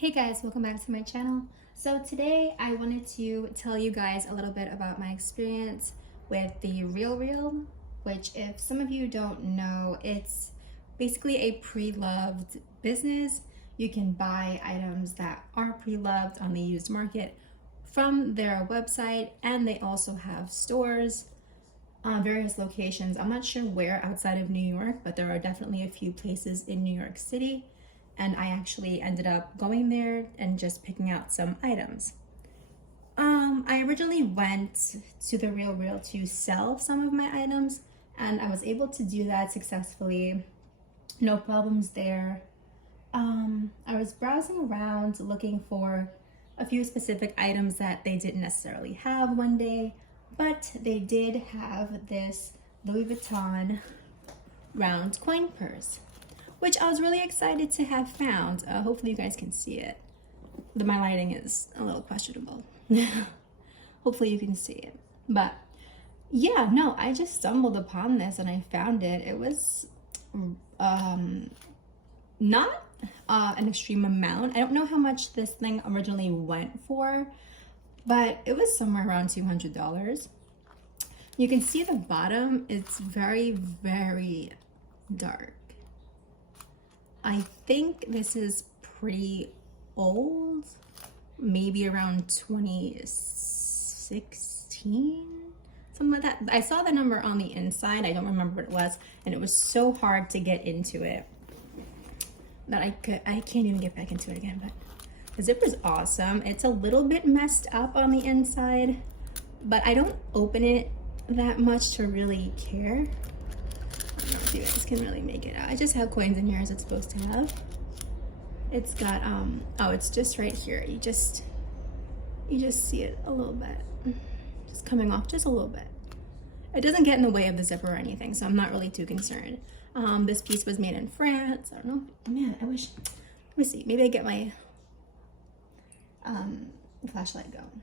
Hey guys, welcome back to my channel. So today I wanted to tell you guys a little bit about my experience with the Realreal, which if some of you don't know, it's basically a pre-loved business. You can buy items that are pre-loved on the used market from their website, and they also have stores on various locations. I'm not sure where outside of New York, but there are definitely a few places in New York City. And I actually ended up going there and just picking out some items. I originally went to the Realreal to sell some of my items, and I was able to do that successfully. No problems there. I was browsing around looking for a few specific items that they didn't necessarily have one day, but they did have this Louis Vuitton round coin purse, which I was really excited to have found. Hopefully you guys can see it. My lighting is a little questionable. Hopefully you can see it. But yeah, no, I just stumbled upon this and I found it. It was not an extreme amount. I don't know how much this thing originally went for, but it was somewhere around $200. You can see the bottom, it's very, very dark. I think this is pretty old, maybe around 2016, something like that. I saw the number on the inside, I don't remember what it was, and it was so hard to get into it that I can't even get back into it again. But the zipper's awesome. It's a little bit messed up on the inside, but I don't open it that much to really care. I don't know if you guys can really make it out. I just have coins in here as it's supposed to have. It's got oh, it's just right here. You just see it a little bit, just coming off just a little bit. It doesn't get in the way of the zipper or anything, so I'm not really too concerned. This piece was made in France. I don't know, man, I wish, let me see, maybe I get my flashlight going.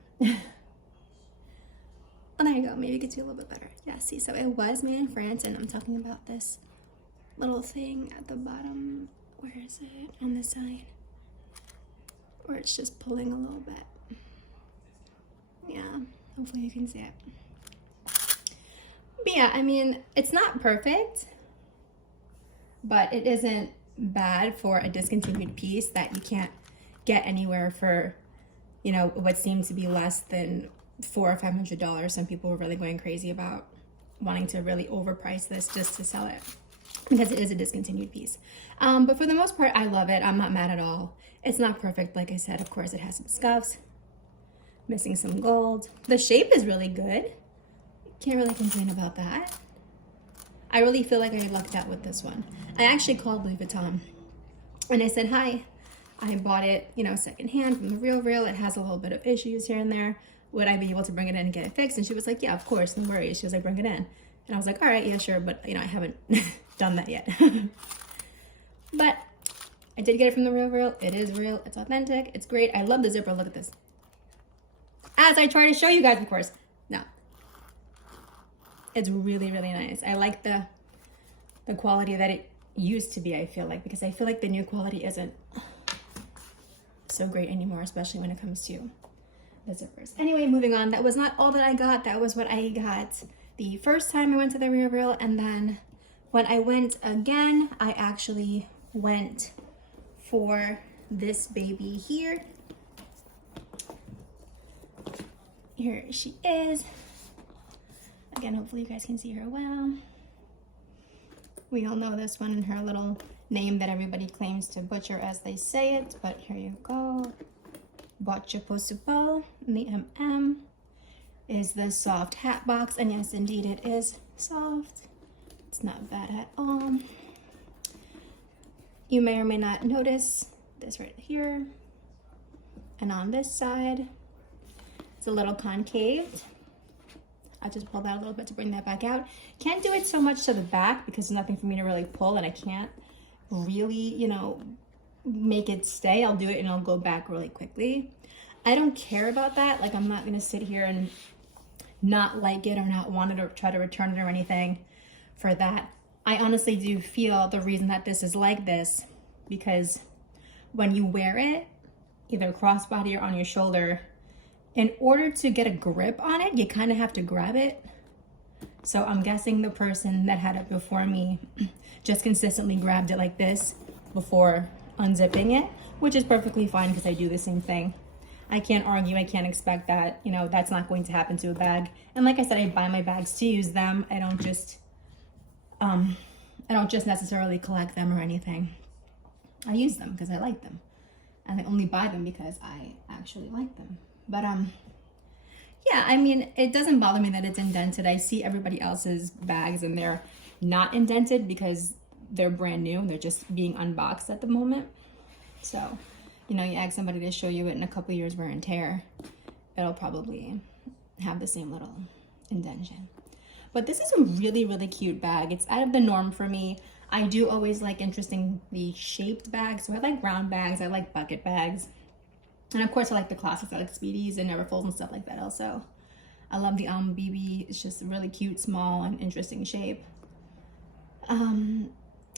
Oh, there you go. Maybe you can see a little bit better. Yeah, see, so it was made in France, and I'm talking about this little thing at the bottom. Where is it? On this side. Where it's just pulling a little bit. Yeah, hopefully you can see it. But yeah, I mean, it's not perfect, but it isn't bad for a discontinued piece that you can't get anywhere for, you know, what seems to be less than $400 or $500. Some people were really going crazy about wanting to really overprice this just to sell it because it is a discontinued piece. But for the most part, I love it. I'm not mad at all. It's not perfect, like I said. Of course, it has some scuffs, missing some gold. The shape is really good. Can't really complain about that. I really feel like I lucked out with this one. I actually called Louis Vuitton and I said, hi, I bought it, you know, secondhand from the Realreal. It has a little bit of issues here and there. Would I be able to bring it in and get it fixed? And she was like, yeah, of course, no worries. She was like, bring it in. And I was like, all right, yeah, sure. But, you know, I haven't done that yet. But I did get it from the Realreal. It is real. It's authentic. It's great. I love the zipper. Look at this. As I try to show you guys, of course. No. It's really, really nice. I like the quality that it used to be, I feel like, because I feel like the new quality isn't so great anymore, especially when it comes to the zippers. Anyway, moving on. That was not all that I got. That was what I got the first time I went to the Realreal, and then when I went again, I actually went for this baby here. Here she is. Again, hopefully you guys can see her well. We all know this one and her little name that everybody claims to butcher as they say it, but here you go. Bocce Possible, the MM, is the soft hat box, and yes, indeed, it is soft. It's not bad at all. You may or may not notice this right here, and on this side, it's a little concaved. I just pulled that a little bit to bring that back out. Can't do it so much to the back because there's nothing for me to really pull, and I can't really, you know, make it stay. I'll do it and I'll go back really quickly. I don't care about that. Like, I'm not gonna sit here and not like it or not want it or try to return it or anything for that. I honestly do feel the reason that this is like this, because when you wear it, either crossbody or on your shoulder, in order to get a grip on it, you kind of have to grab it. So I'm guessing the person that had it before me just consistently grabbed it like this before unzipping it, which is perfectly fine because I do the same thing. I can't argue, I can't expect that, you know, that's not going to happen to a bag. And like I said, I buy my bags to use them. I don't just necessarily collect them or anything. I use them because I like them. And I only buy them because I actually like them. But yeah, I mean, it doesn't bother me that it's indented. I see everybody else's bags and they're not indented because they're brand new. They're just being unboxed at the moment. So, you know, you ask somebody to show you it in a couple years wear and tear, it'll probably have the same little indentation. But this is a really, really cute bag. It's out of the norm for me. I do always like interestingly shaped bags. So I like round bags, I like bucket bags. And of course I like the classics, I like Speedies and Neverfulls and stuff like that also. I love the BB, it's just really cute, small, and interesting shape.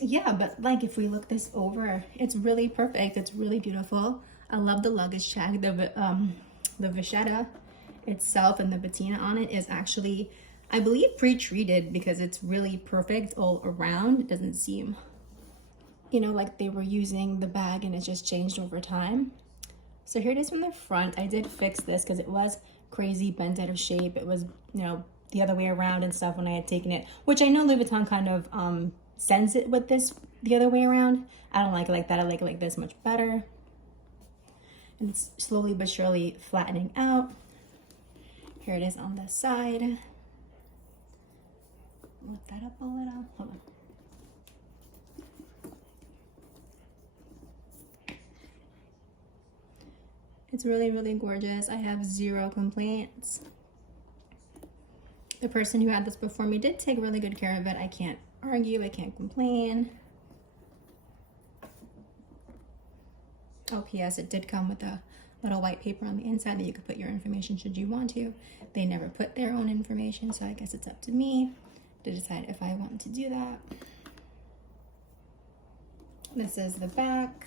Yeah, but like if we look this over, it's really perfect, it's really beautiful. I love the luggage tag. The vachetta itself and the patina on it is actually, I believe, pre-treated because it's really perfect all around. It doesn't seem, you know, like they were using the bag and it's just changed over time. So here it is from the front. I did fix this because it was crazy bent out of shape. It was, you know, the other way around and stuff when I had taken it, which I know Louis Vuitton kind of sends it with this the other way around. I don't like it like that. I like it like this much better. And it's slowly but surely flattening out. Here it is on the side. Lift that up a little. Hold on. It's really, really gorgeous. I have zero complaints. The person who had this before me did take really good care of it. I can't argue, I can't complain. Oh, P.S. it did come with a little white paper on the inside that you could put your information should you want to. They never put their own information, so I guess it's up to me to decide if I want to do that. This is the back.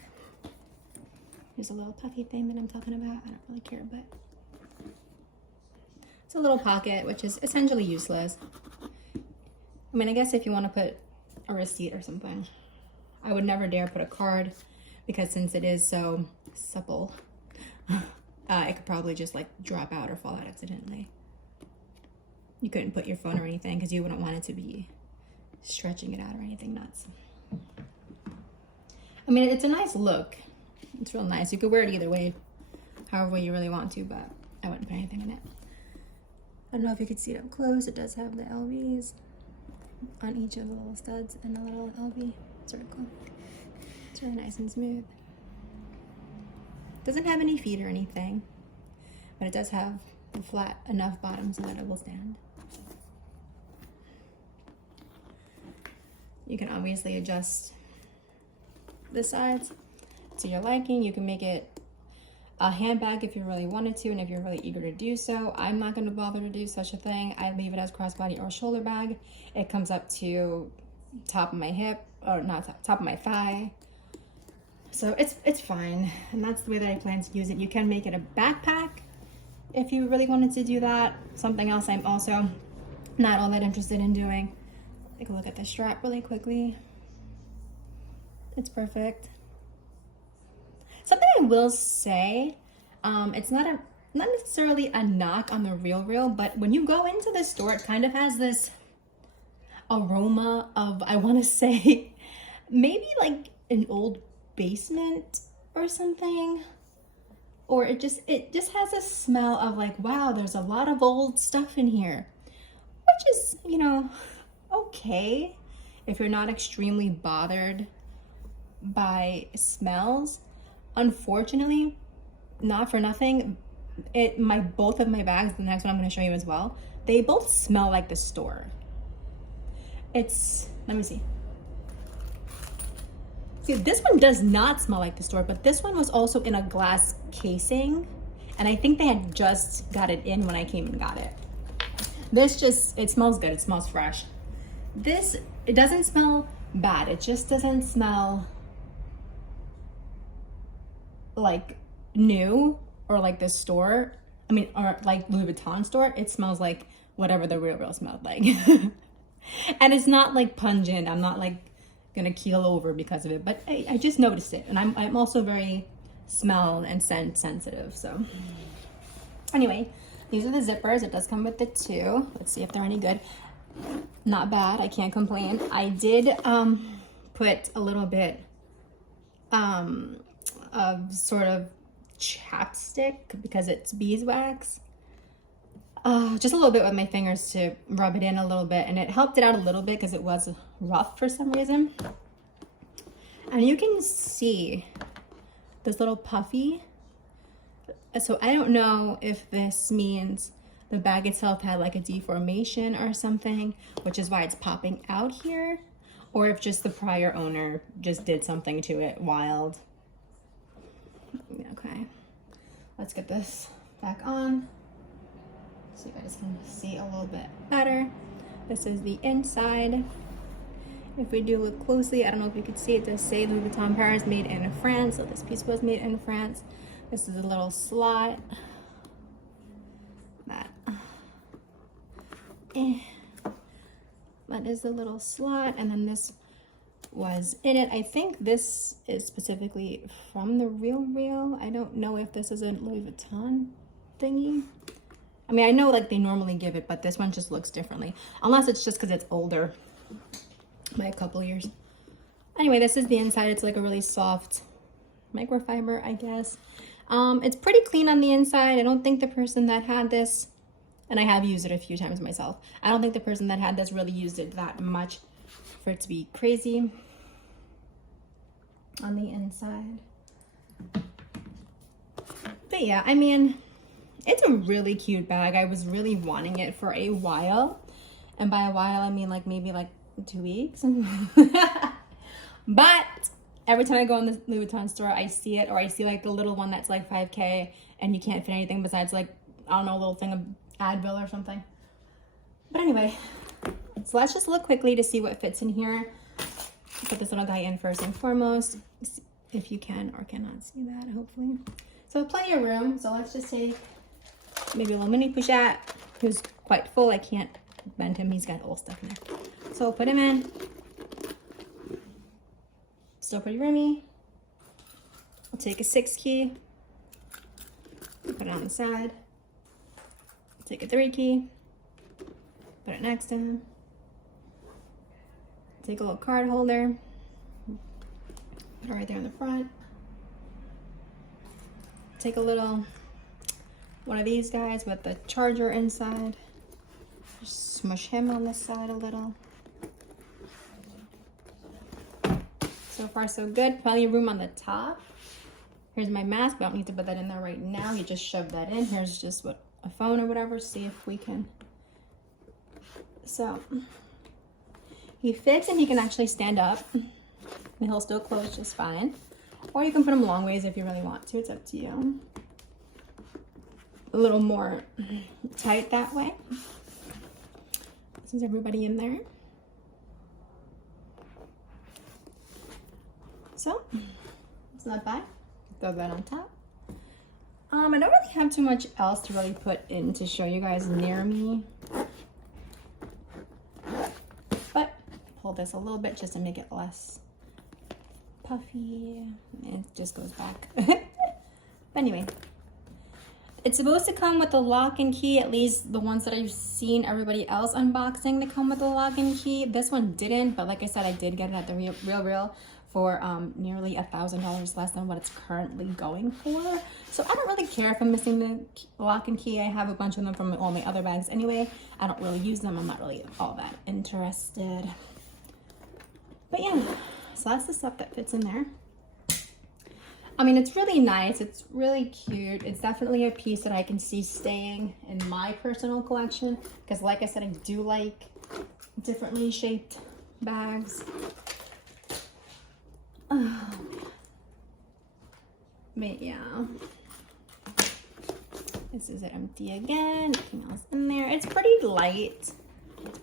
There's a little puffy thing that I'm talking about. I don't really care, but it's a little pocket, which is essentially useless. I mean, I guess if you want to put a receipt or something, I would never dare put a card because since it is so supple, it could probably just like drop out or fall out accidentally. You couldn't put your phone or anything because you wouldn't want it to be stretching it out or anything nuts. I mean, it's a nice look. It's real nice. You could wear it either way, however way you really want to, but I wouldn't put anything in it. I don't know if you could see it up close. It does have the LVs on each of the little studs and the little LV circle. It's really nice and smooth. Doesn't have any feet or anything, but it does have a flat enough bottom so that it will stand. You can obviously adjust the sides to your liking. You can make it a handbag if you really wanted to and if you're really eager to do so. I'm not going to bother to do such a thing. I leave it as crossbody or shoulder bag. It comes up to top of my hip, or not top of my thigh. So it's fine, and that's the way that I plan to use it. You can make it a backpack if you really wanted to do that. Something else I'm also not all that interested in doing. Take a look at the strap really quickly. It's perfect. Something I will say, it's not necessarily a knock on the Realreal, but when you go into the store, it kind of has this aroma of, I want to say, maybe like an old basement or something. Or it just has a smell of like, wow, there's a lot of old stuff in here, which is, you know, okay if you're not extremely bothered by smells. Unfortunately, not for nothing, both of my bags, the next one I'm going to show you as well, they both smell like the store. Let me see. See, this one does not smell like the store, but this one was also in a glass casing, and I think they had just got it in when I came and got it. It smells good, it smells fresh. It doesn't smell bad, it just doesn't smell like new or like the store, I mean, or like Louis Vuitton store, it smells like whatever the Realreal smelled like. And it's not like pungent. I'm not like gonna keel over because of it, but I just noticed it. And I'm also very smell and scent sensitive. So anyway, these are the zippers. It does come with the two. Let's see if they're any good. Not bad. I can't complain. I did put a little bit of sort of chapstick because it's beeswax. Just a little bit with my fingers to rub it in a little bit, and it helped it out a little bit because it was rough for some reason. And you can see this little puffy. So I don't know if this means the bag itself had like a deformation or something, which is why it's popping out here, or if just the prior owner just did something to it wild. Okay, let's get this back on. So you guys can see a little bit better. This is the inside. If we do look closely, I don't know if you could see it, does say Louis Vuitton Paris made in France. So this piece was made in France. This is a little slot. That is the little slot, and then this was in it. I think this is specifically from the Realreal. I don't know if this is a Louis Vuitton thingy. I mean, I know like they normally give it, but this one just looks differently. Unless it's just because it's older by a couple years. Anyway, this is the inside. It's like a really soft microfiber, I guess. It's pretty clean on the inside. I don't think the person that had this, and I have used it a few times myself, I don't think the person that had this really used it that much for it to be crazy on the inside. But yeah, I mean, it's a really cute bag. I was really wanting it for a while. And by a while, I mean like maybe like 2 weeks. But every time I go in the Louis Vuitton store, I see it, or I see like the little one that's like $5K and you can't fit anything besides like, I don't know, a little thing of Advil or something. But anyway, so let's just look quickly to see what fits in here. Put this little guy in first and foremost, if you can or cannot see that, hopefully. So plenty of room. So let's just take maybe a little mini pochette who's quite full. I can't bend him. He's got old stuff in there. So we'll put him in. Still pretty roomy. I'll take a 6 key. Put it on the side. Take a 3 key. Put it next to him. Take a little card holder. Put it right there in the front. Take a little one of these guys with the charger inside. Just smush him on this side a little. So far so good. Plenty of room on the top. Here's my mask. I don't need to put that in there right now. You just shove that in. Here's just what a phone or whatever. See if we can. So he fits and he can actually stand up. And he'll still close just fine. Or you can put him long ways if you really want to. It's up to you. A little more tight that way. This is everybody in there. So it's not bad. Throw that on top. I don't really have too much else to really put in to show you guys near me. But pull this a little bit just to make it less puffy. It just goes back. But anyway, it's supposed to come with a lock and key, at least the ones that I've seen everybody else unboxing that come with a lock and key. This one didn't, but like I said, I did get it at the Realreal for nearly $1,000 less than what it's currently going for. So I don't really care if I'm missing the lock and key. I have a bunch of them from all my other bags anyway. I don't really use them. I'm not really all that interested. But yeah, so that's the stuff that fits in there. I mean, it's really nice. It's really cute. It's definitely a piece that I can see staying in my personal collection. Because like I said, I do like differently shaped bags. But yeah, this is empty again. Nothing else in there. It's pretty light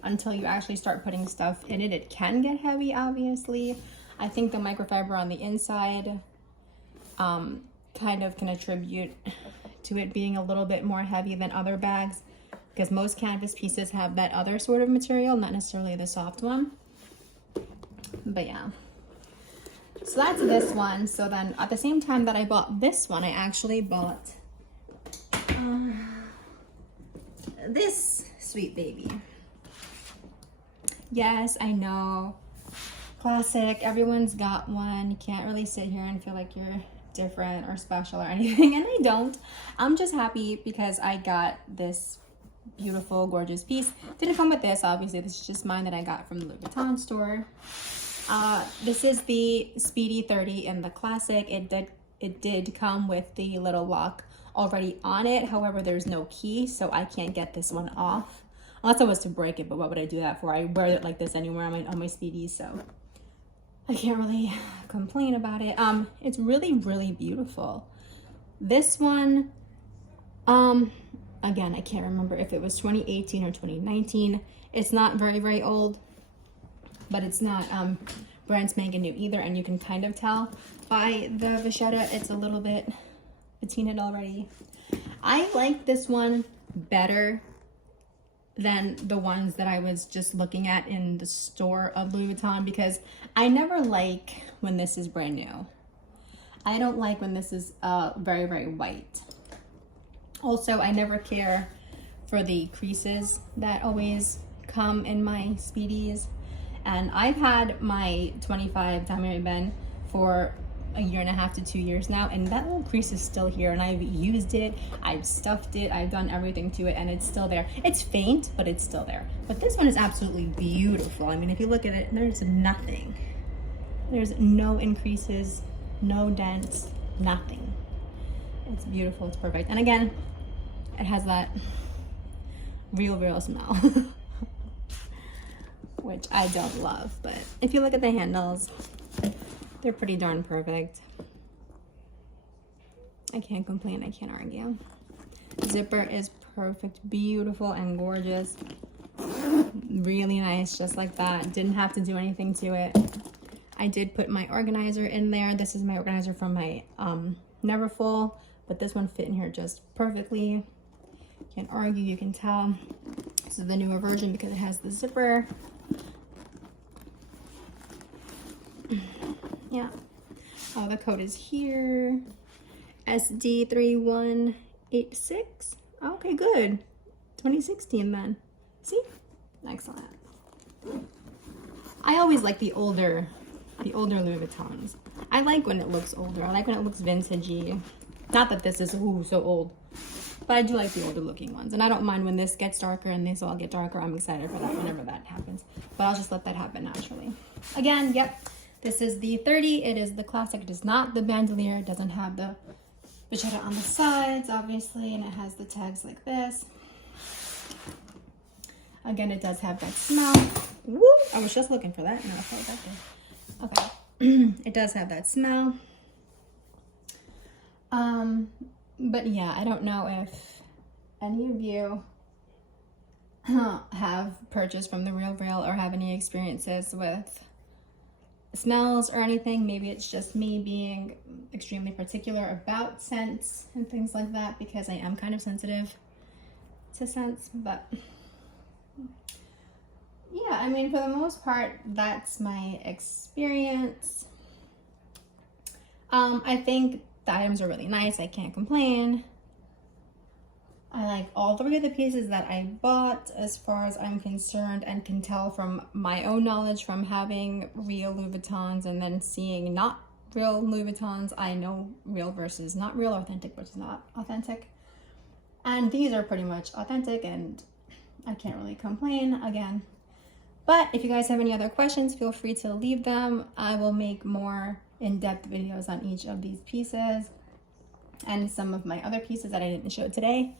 until you actually start putting stuff in it. It can get heavy, obviously. I think the microfiber on the inside kind of can attribute to it being a little bit more heavy than other bags, because most canvas pieces have that other sort of material, not necessarily the soft one. But yeah, so that's this one. So then at the same time that I bought this one, I actually bought this sweet baby. Yes, I know, classic, everyone's got one. You can't really sit here and feel like you're different or special or anything, and I don't. I'm just happy because I got this beautiful, gorgeous piece. Didn't come with this, obviously. This is just mine that I got from the Louis Vuitton store. This is the Speedy 30 in the classic. It did come with the little lock already on it. However, there's no key, so I can't get this one off. Unless I was to break it, but what would I do that for? I wear it like this anywhere on my Speedies, so I can't really complain about it. It's really, really beautiful. This one, again, I can't remember if it was 2018 or 2019. It's not very, very old, but it's not brand spanking new either, and you can kind of tell by the vachetta, it's a little bit patinaed already. I like this one better than the ones that I was just looking at in the store of Louis Vuitton, because I never like when this is brand new. I don't like when this is very, very white. Also, I never care for the creases that always come in my Speedies. And I've had my 25 Diamond Ben for a year and a half to 2 years now, and that little crease is still here, and I've used it, I've stuffed it, I've done everything to it, and it's still there. It's faint, but it's still there. But this one is absolutely beautiful. I mean, if you look at it, there's nothing. There's no increases, no dents, nothing. It's beautiful, it's perfect. And again, it has that real smell, which I don't love, but if you look at the handles, they're pretty darn perfect. I can't complain, I can't argue. Zipper is perfect, beautiful and gorgeous. Really nice, just like that. Didn't have to do anything to it. I did put my organizer in there. This is my organizer from my Neverfull, but this one fit in here just perfectly. Can't argue, you can tell. This is the newer version because it has the zipper. Yeah. Oh, the code is here. SD3186. Okay, good. 2016 then. See? Excellent. I always like the older Louis Vuittons. I like when it looks older. I like when it looks vintagey. Not that this is so old, but I do like the older looking ones. And I don't mind when this gets darker and these all get darker. I'm excited for that whenever that happens. But I'll just let that happen naturally. Again, yep. This is the 30. It is the classic. It is not the bandolier. It doesn't have the vachetta on the sides, obviously, and it has the tags like this. Again, it does have that smell. Woo! I was just looking for that. No, I thought that there. Okay. It does have that smell. But yeah, I don't know if any of you have purchased from TheRealReal or have any experiences with smells or anything. Maybe it's just me being extremely particular about scents and things like that, because I am kind of sensitive to scents. But yeah, I mean, for the most part, that's my experience. I think the items are really nice. I can't complain. I like all three of the pieces that I bought as far as I'm concerned, and can tell from my own knowledge from having real Louis Vuittons and then seeing not real Louis Vuittons. I know real versus not real, authentic versus not authentic. And these are pretty much authentic, and I can't really complain again. But if you guys have any other questions, feel free to leave them. I will make more in-depth videos on each of these pieces and some of my other pieces that I didn't show today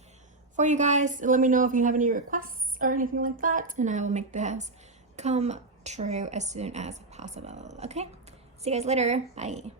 for you guys. Let me know if you have any requests or anything like that, and I will make this come true as soon as possible. Okay, see you guys later. Bye.